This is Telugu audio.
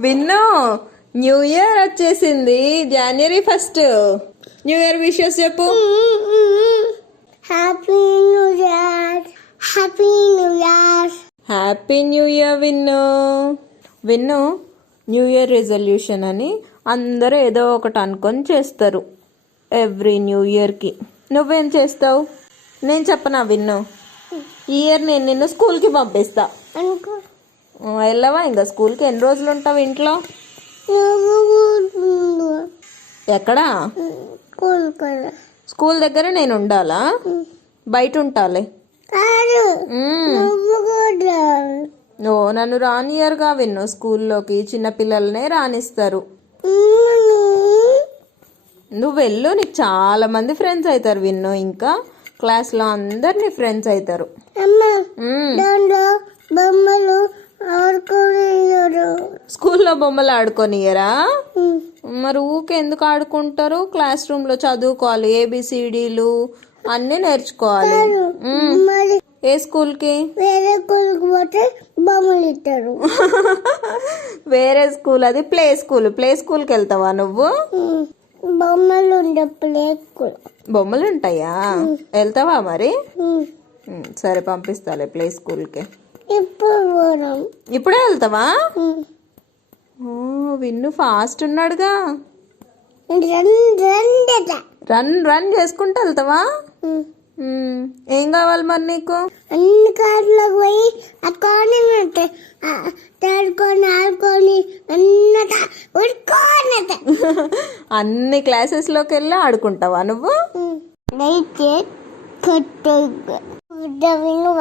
విన్ను, న్యూ ఇయర్ వచ్చేసింది. January 1st. New year wishes చెప్పు. Happy new year. Happy new year. Happy new year Vinnu. Vinnu, new year resolution అని అందరూ ఏదో ఒకటి అనుకొని చేస్తారు ఎవ్రీ న్యూ ఇయర్కి. నువ్వేం చేస్తావు? నేను చెప్పనా విన్ను? ఈ ఇయర్ నేను నిన్ను స్కూల్కి పంపిస్తా. అనుకో. వెళ్ళవా ఇంకా స్కూల్కి? ఎన్ని రోజులు ఉంటావు ఇంట్లో? ఎక్కడా? స్కూల్ దగ్గర నేను ఉండాలా? బయట ఉంటాలే. ఓ, నన్ను రానియరుగా విన్ను స్కూల్లోకి. చిన్నపిల్లలనే రానిస్తారు. నువ్వు వెళ్ళు, నీకు చాలా మంది ఫ్రెండ్స్ అవుతారు విన్ను. ఇంకా క్లాస్లో అందరు నీ ఫ్రెండ్స్ అవుతారు. బొమ్మలు ఆడుకోనియరు. స్కూల్లో బొమ్మలు ఆడుకోనియరా? మరి ఊకే ఎందుకు ఆడుకుంటారు? క్లాస్ రూమ్ లో చదువుకోవాలి, ABCDలు అన్ని నేర్చుకోవాలి. ఏ స్కూల్ కి? వేరే స్కూల్కి పోతే బొమ్మలు ఇస్తారు. వేరే స్కూల్ అది ప్లే స్కూల్. ప్లే స్కూల్కి వెళ్తావా నువ్వు? బొమ్మలు ఉండే ప్లే స్కూల్. బొమ్మలు ఉంటాయా? వెళ్తావా మరి? సరే, పంపిస్తాలే ప్లే స్కూల్కి. ఇప్పుడే వెళ్తావా? విన్ను ఫాస్ట్ ఉన్నాడుగా. రన్ చేసుకుంటూ వెళ్తావా? ఏం కావాలి మరి నీకు? అన్ని కార్లకు పోయి ఆడుకొని ఆడుకొని అన్ని క్లాసెస్ లోకి వెళ్ళి ఆడుకుంటావా నువ్వు? విన్ను